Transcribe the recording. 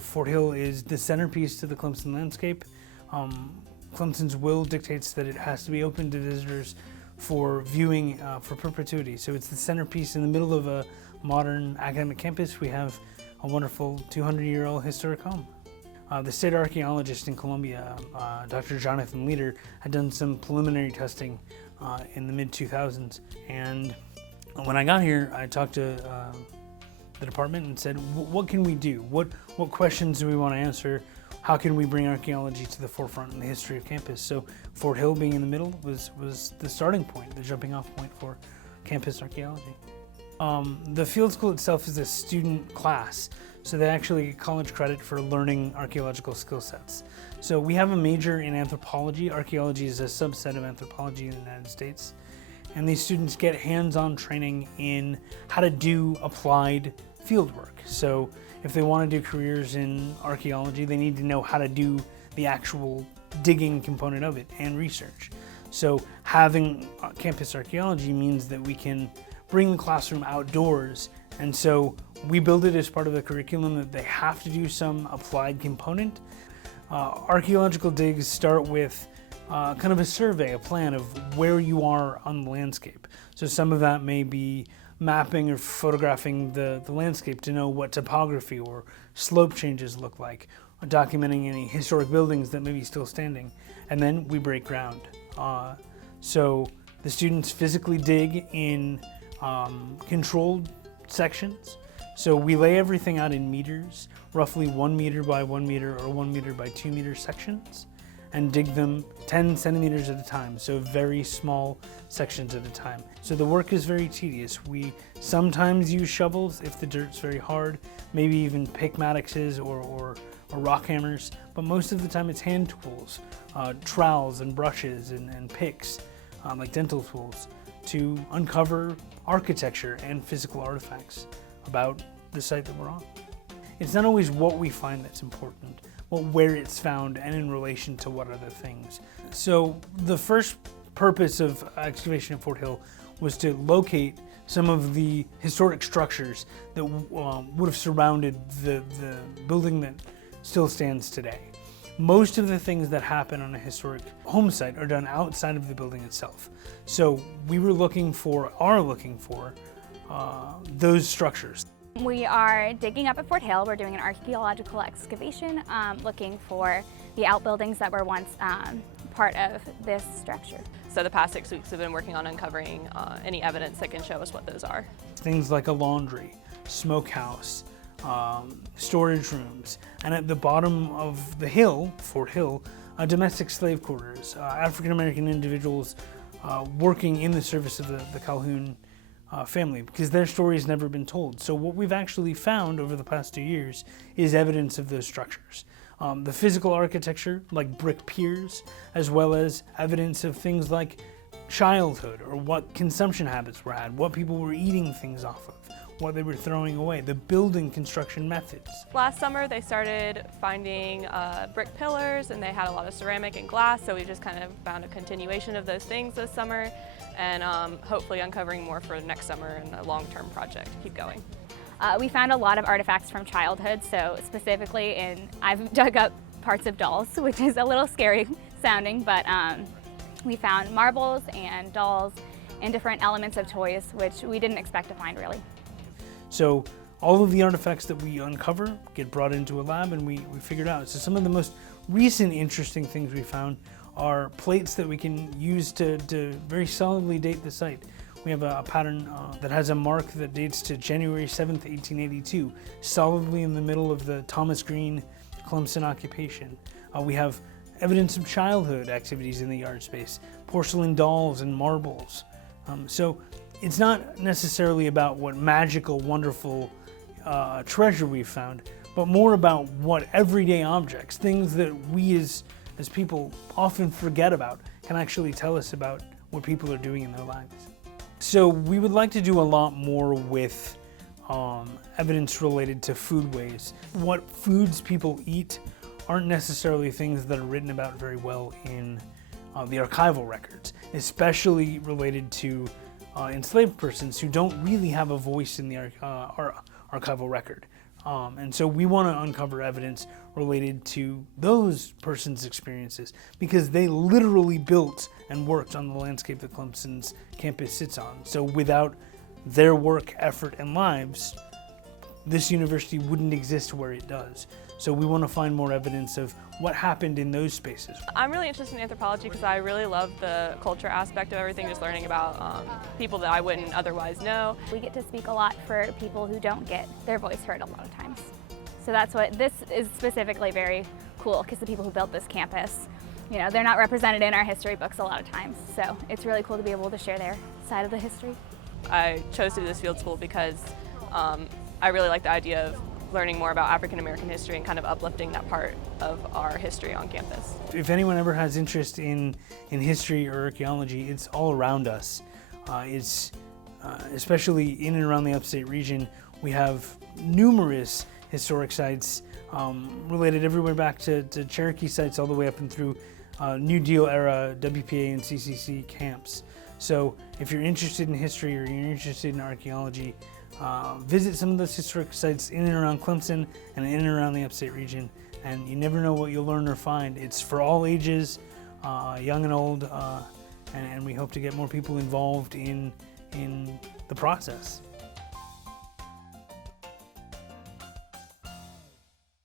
Fort Hill is the centerpiece to the Clemson landscape. Clemson's will dictates that it has to be open to visitors for viewing for perpetuity. So it's the centerpiece in the middle of a modern academic campus. We have a wonderful 200-year-old historic home. The state archaeologist in Columbia, Dr. Jonathan Leader, had done some preliminary testing in the mid-2000s. And when I got here, I talked to the department and said, what can we do? What questions do we want to answer? How can we bring archaeology to the forefront in the history of campus? So Fort Hill being in the middle was the starting point, the jumping off point for campus archaeology. The field school itself is a student class, so they actually get college credit for learning archaeological skill sets. So we have a major in anthropology. Archaeology is a subset of anthropology in the United States. And these students get hands-on training in how to do applied fieldwork. So if they want to do careers in archaeology, they need to know how to do the actual digging component of it and research. So having campus archaeology means that we can bring the classroom outdoors, and so we build it as part of the curriculum that they have to do some applied component. Archaeological digs start with kind of a survey, a plan of where you are on the landscape. So some of that may be mapping or photographing the landscape to know what topography or slope changes look like, or documenting any historic buildings that may be still standing. And then we break ground. So the students physically dig in controlled sections. So we lay everything out in meters, roughly 1 meter by 1 meter or 1 meter by 2 meter sections, and dig them 10 centimeters at a time, so very small sections at a time. So the work is very tedious. We sometimes use shovels if the dirt's very hard, maybe even pick mattocks or rock hammers, but most of the time it's hand tools, trowels and brushes and picks, like dental tools, to uncover architecture and physical artifacts about the site that we're on. It's not always what we find that's important, but where it's found and in relation to what other things. So the first purpose of excavation at Fort Hill was to locate some of the historic structures that would have surrounded the building that still stands today. Most of the things that happen on a historic home site are done outside of the building itself. So we are looking for those structures. We are digging up at Fort Hill. We're doing an archaeological excavation, looking for the outbuildings that were once part of this structure. So the past 6 weeks have been working on uncovering any evidence that can show us what those are. Things like a laundry, smokehouse, storage rooms, and at the bottom of the hill, Fort Hill, domestic slave quarters, African-American individuals working in the service of the Calhoun family, because their story has never been told. So what we've actually found over the past 2 years is evidence of those structures. The physical architecture, like brick piers, as well as evidence of things like childhood or what consumption habits were had, what people were eating things off of, what they were throwing away, the building construction methods. Last summer they started finding brick pillars, and they had a lot of ceramic and glass, so we just kind of found a continuation of those things this summer, and hopefully uncovering more for next summer and a long-term project. Keep going. We found a lot of artifacts from childhood, so specifically I've dug up parts of dolls, which is a little scary sounding, but we found marbles and dolls and different elements of toys, which we didn't expect to find really. So all of the artifacts that we uncover get brought into a lab, and we figured out. So some of the most recent interesting things we found are plates that we can use to very solidly date the site. We have a pattern that has a mark that dates to January 7th, 1882, solidly in the middle of the Thomas Green Clemson occupation. We have evidence of childhood activities in the yard space, porcelain dolls and marbles. So it's not necessarily about what magical, wonderful treasure we've found, but more about what everyday objects, things that we as people often forget about, can actually tell us about what people are doing in their lives. So we would like to do a lot more with evidence related to foodways. What foods people eat aren't necessarily things that are written about very well in the archival records, especially related to enslaved persons who don't really have a voice in the archival record. And so we want to uncover evidence related to those persons' experiences because they literally built and worked on the landscape that Clemson's campus sits on. So without their work, effort, and lives, this university wouldn't exist where it does. So we want to find more evidence of what happened in those spaces. I'm really interested in anthropology because I really love the culture aspect of everything, just learning about people that I wouldn't otherwise know. We get to speak a lot for people who don't get their voice heard a lot of times. So that's what this is specifically very cool, because the people who built this campus, you know, they're not represented in our history books a lot of times. So it's really cool to be able to share their side of the history. I chose to do this field school because I really like the idea of learning more about African American history and kind of uplifting that part of our history on campus. If anyone ever has interest in history or archaeology, it's all around us. Especially in and around the upstate region, we have numerous historic sites related everywhere back to Cherokee sites all the way up and through New Deal era WPA and CCC camps. So if you're interested in history or you're interested in archaeology, visit some of those historic sites in and around Clemson and in and around the upstate region, and you never know what you'll learn or find. It's for all ages, young and old, and we hope to get more people involved in the process.